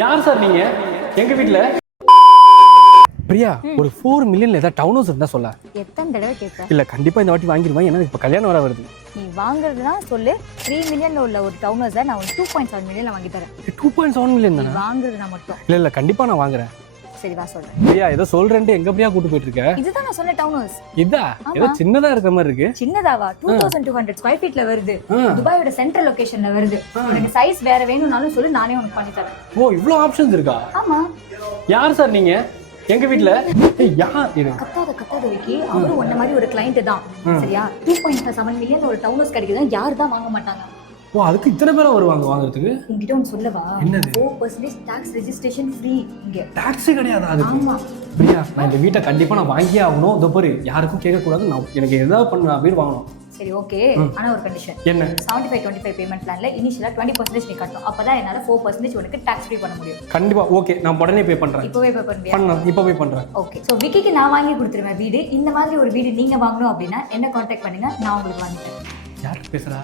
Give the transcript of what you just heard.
யார் சார் நீங்க? எங்க வீட்ல பிரியா ஒரு 4 மில்லியன்ல ஏதாவது டவுன் ஹவுஸ் இருந்தா சொல்ல. எத்தனை தடவை கேட்ப? இல்ல கண்டிப்பா இந்த வாட்டி வாங்கிடுவேன். ஏன்னா இப்ப கல்யாணம் வர வருது. நீ வாங்குறதுனா சொல்லு. 3 மில்லியன்ல உள்ள ஒரு டவுன் ஹவுஸை நான் ஒரு 2.7 மில்லியன்ல வாங்கி தரேன். 2.7 மில்லியன் தானே? வாங்குறதுனா மட்டும். இல்ல கண்டிப்பா நான் வாங்குறேன். சரி வா சொல்றேன். பிரியா ஏதோ சொல்றேன்ட்டு எங்க பிரியா கூட்டு போயிட்டு இருக்க? இதுதான் நான் சொன்ன டவுன் ஹவுஸ். இதா ஏதோ சின்னதா இருக்க மாதிரி இருக்கு. சின்னதாவா? 2200 ஸ்கொயர் ஃபீட்ல வருது. துபாயோட சென்ட்ரல் லொகேஷன்ல வருது. உனக்கு சைஸ் வேற வேணும்னாலும் சொல்லு, நானே உனக்கு பண்ணி தரேன். ஓ இவ்ளோ ஆப்ஷன்ஸ் இருக்கா? ஆமா. யார் சார் நீங்க? எங்க வீட்ல யார் இது? கத்தாத விக்கி, அவரும் உன்ன மாதிரி ஒரு கிளையண்ட் தான். சரியா? 2.7 மில்லியன் ஒரு டவுன் ஹவுஸ் கிடைக்குது. யார் தான் வாங்க மாட்டாங்க? ஓ அதுக்கு இத்தனை பேரா வருவாங்க வாங்குறதுக்கு? உன்கிட்ட ஒன்று சொல்லவா? என்னது? 4% டாக்ஸ் ரெஜிஸ்ட்ரேஷன் ஃப்ரீ இங்க. டாக்ஸ் கிடையாதா அதுக்கு? ஆமா. பிரியா நான் இந்த வீட்டை கண்டிப்பா நான் வாங்கியே ஆகணும். இதோ பாரு யாருக்கும் கேட்க கூடாது. நான் எனக்கு ஏதாவது பண்ண வீடு வாங்கணும். சரி ஓகே, ஆனா ஒரு கண்டிஷன். என்ன? 75-25 பேமெண்ட் பிளான்ல இனிஷியலா 20% நீ கட்டணும். அப்பதான் என்னால 4% உனக்கு டாக்ஸ் ஃப்ரீ பண்ண முடியும். கண்டிப்பா ஓகே, நான் உடனே பே பண்றேன். இப்போவே பே பண்ணுவியா? இப்போவே பண்றேன். ஓகே, சோ விக்கிக்கு நான் வாங்கி கொடுத்துருவேன் வீடு. இந்த மாதிரி ஒரு வீடு நீங்க வாங்கணும் அப்படின்னா என்ன கான்டாக்ட் பண்ணுங்க, நான் உங்களுக்கு வாங்கி தரேன். யார் பேசுறா?